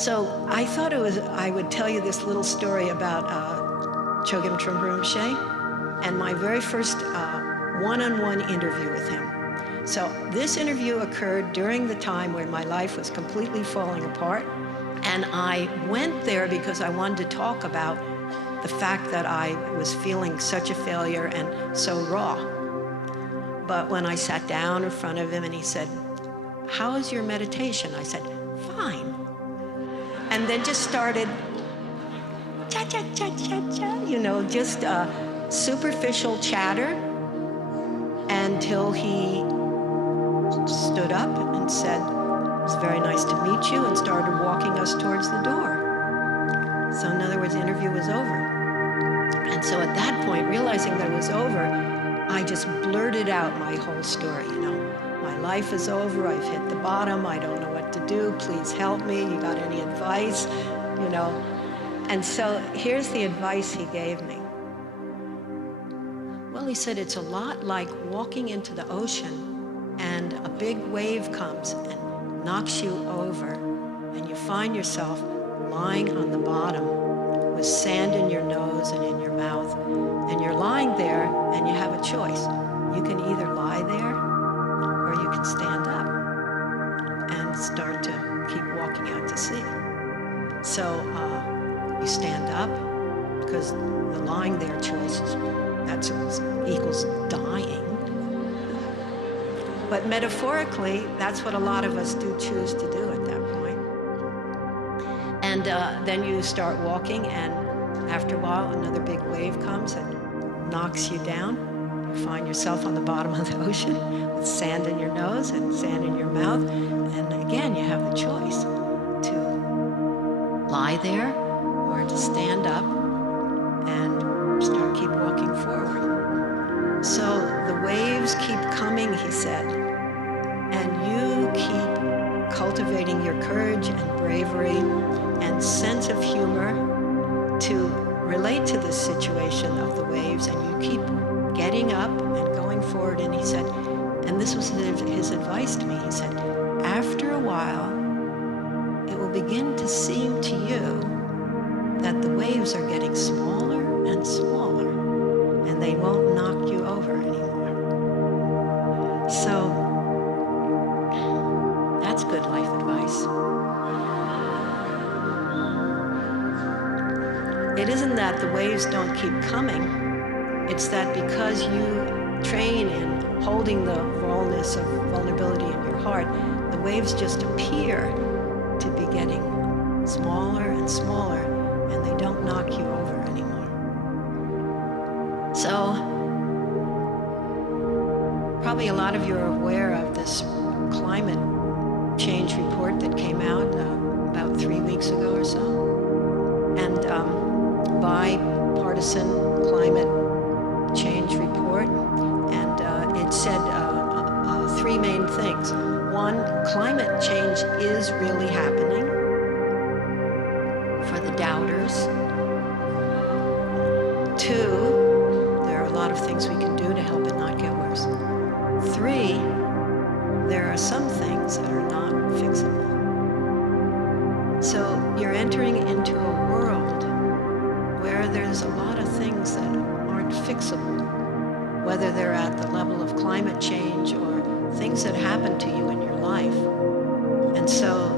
So I thought I would tell you this little story about Chogyam Trungpa Rinpoche and my very first one-on-one interview with him. So this interview occurred during the time when my life was completely falling apart. And I went there because I wanted to talk about the fact that I was feeling such a failure and so raw. But when I sat down in front of him and he said, "How is your meditation?" I said, "Fine." And then just started cha-cha-cha-cha-cha, just superficial chatter until he stood up and said, "It's very nice to meet you," and started walking us towards the door. So in other words, the interview was over. And so at that point, realizing that it was over, I just blurted out my whole story, My life is over, I've hit the bottom, I don't know what to do, please help me, you got any advice, And so here's the advice he gave me. Well, he said, it's a lot like walking into the ocean and a big wave comes and knocks you over, and you find yourself lying on the bottom with sand in your nose and in your mouth, and you're lying there and you have a choice. You can either lie there or you can stand up and start to keep walking out to sea. So you stand up because the lying there choice, that equals dying. But metaphorically, that's what a lot of us do choose to do at that point. And then you start walking, and after a while, another big wave comes and knocks you down. You find yourself on the bottom of the ocean with sand in your nose and sand in your mouth. And again, you have the choice to lie there or to stand up and keep walking forward. So the waves keep coming, he said, and you keep cultivating your courage and bravery and sense of humor to relate to this situation of the waves, and you keep getting up and going forward. And he said, and this was his advice to me, he said, after a while, it will begin to seem to you that the waves are getting smaller and smaller, and they won't knock you over anymore. So that's good life advice. It isn't that the waves don't keep coming, it's that because you train in holding the rawness of vulnerability in your heart, the waves just appear to be getting smaller and smaller, and they don't knock you over anymore. So, probably a lot of you are aware of this climate change report that came out about 3 weeks ago or so. And bipartisan climate change report, and it said three main things. One, climate change is really happening for the doubters. Two, there are a lot of things we can do to help it not get worse. Three, there are some things that are not fixable. So you're entering into a world where there's a lot of things that aren't fixable, whether they're at the level of climate change or things that happen to you in your life. And so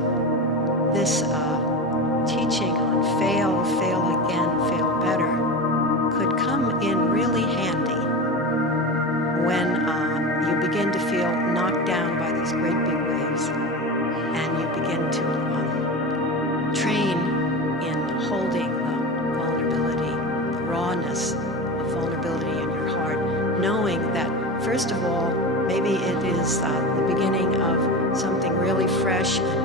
this teaching on fail, fail again, fail better could come in really handy when you begin to feel knocked down by these great big waves, and you begin to train in holding the vulnerability, the rawness of vulnerability in your heart, knowing that, first of all, maybe it is the beginning of something really fresh and